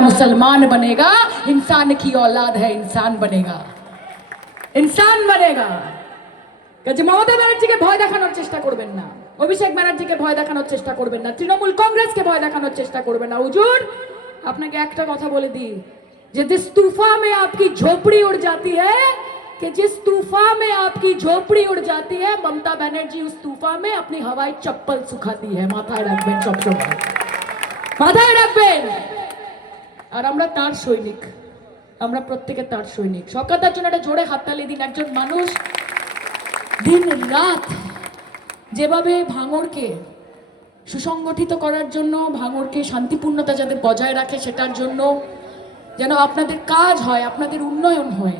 मुसलमान बनेगा, इंसान की औलाद है, इंसान बनेगा, इंसान बनेगा। মমতা ব্যানার্জিকে ভয় দেখানোর চেষ্টা করবেন না, অভিষেক ব্যানার্জিকে ভয় দেখানোর চেষ্টা করবেন না, তৃণমূল কংগ্রেসকে ভয় দেখানোর চেষ্টা করবেন না। হুজুর আপনাকে একটা কথা বলে দিই যে जिस तूफान में आपकी झोपड़ी उड़ जाती है, कि जिस तूफान में आपकी झोपड़ी उड़ जाती है, ममता बनर्जी उस तूफान में अपनी हवाई चप्पल सुखाती है। माথায় রাখবেন, সবসময় মাথায় রাখবেন। আর আমরা তার সৈনিক, আমরা প্রত্যেকে তার সৈনিক। সরকারটার জন্য একটা জোরে হাততালি দিন। একজন মানুষ দিন রাত যেভাবে ভাঙড়কে সুসংগঠিত করার জন্য, ভাঙড়কে শান্তিপূর্ণতা যাতে বজায় রাখে, সেটার জন্য যেন আপনাদের কাজ হয়, আপনাদের উন্নয়ন হয়,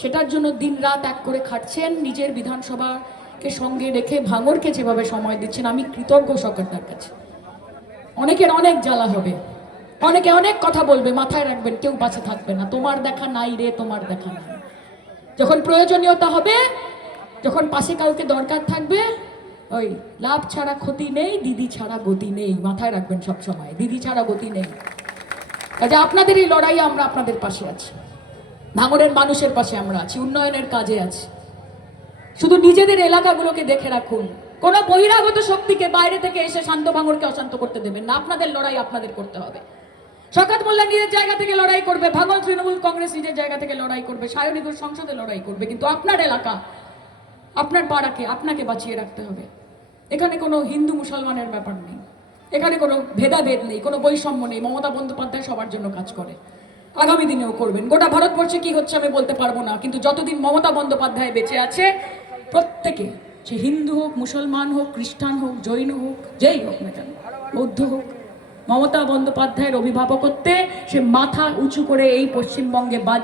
সেটার জন্য দিন রাত এক করে খাটছেন। নিজের বিধানসভাকে সঙ্গে রেখে ভাঙড়কে যেভাবে সময় দিচ্ছেন, আমি কৃতজ্ঞ সরকারটার কাছে। অনেকের অনেক জ্বালা হবে, অনেকে অনেক কথা বলবে, মাথায় রাখবেন কেউ পাশে থাকবে না। তোমার দেখা নাই রে, তোমার দেখা নাই। যখন প্রয়োজনীয়তা হবে, যখন পাশে কাউকে দরকার থাকবে, ওই লাভ ছাড়া ক্ষতি নেই, দিদি ছাড়া গতি নেই। মাথায় রাখবেন সব সময়, দিদি ছাড়া গতি নেই। কাজে আপনাদের এই লড়াই আমরা আপনাদের পাশে আছি, ভাঙড়ের মানুষের পাশে আমরা আছি, উন্নয়নের কাজে আছি। শুধু নিজেদের এলাকাগুলোকে দেখে রাখুন, কোন বহিরাগত শক্তিকে বাইরে থেকে এসে শান্ত ভাঙড়কে অশান্ত করতে দেবেন না। আপনাদের লড়াই আপনাদের করতে হবে। শওকত মোল্লা নিজের জায়গা থেকে লড়াই করবে, ভাঙড় তৃণমূল কংগ্রেস নিজের জায়গা থেকে লড়াই করবে, সায়নীপুর সংসদে লড়াই করবে, কিন্তু আপনার এলাকা, আপনার পাড়াকে আপনাকে বাঁচিয়ে রাখতে হবে। এখানে কোনো হিন্দু মুসলমানের ব্যাপার নেই, এখানে কোনো ভেদাভেদ নেই, কোনো বৈষম্য নেই। মমতা বন্দ্যোপাধ্যায় সবার জন্য কাজ করে, আগামী দিনেও করবেন। গোটা ভারতবর্ষে কি হচ্ছে আমি বলতে পারবো না, কিন্তু যতদিন মমতা বন্দ্যোপাধ্যায় বেঁচে আছে, প্রত্যেকে, সে হিন্দু হোক, মুসলমান হোক, খ্রিস্টান হোক, জৈন হোক, যেই হোক না কেন, বৌদ্ধ হোক, মমতা বন্দ্যোপাধ্যায়ের অভিভাবকত্বে সে মাথা উঁচু করে এই পশ্চিমবঙ্গে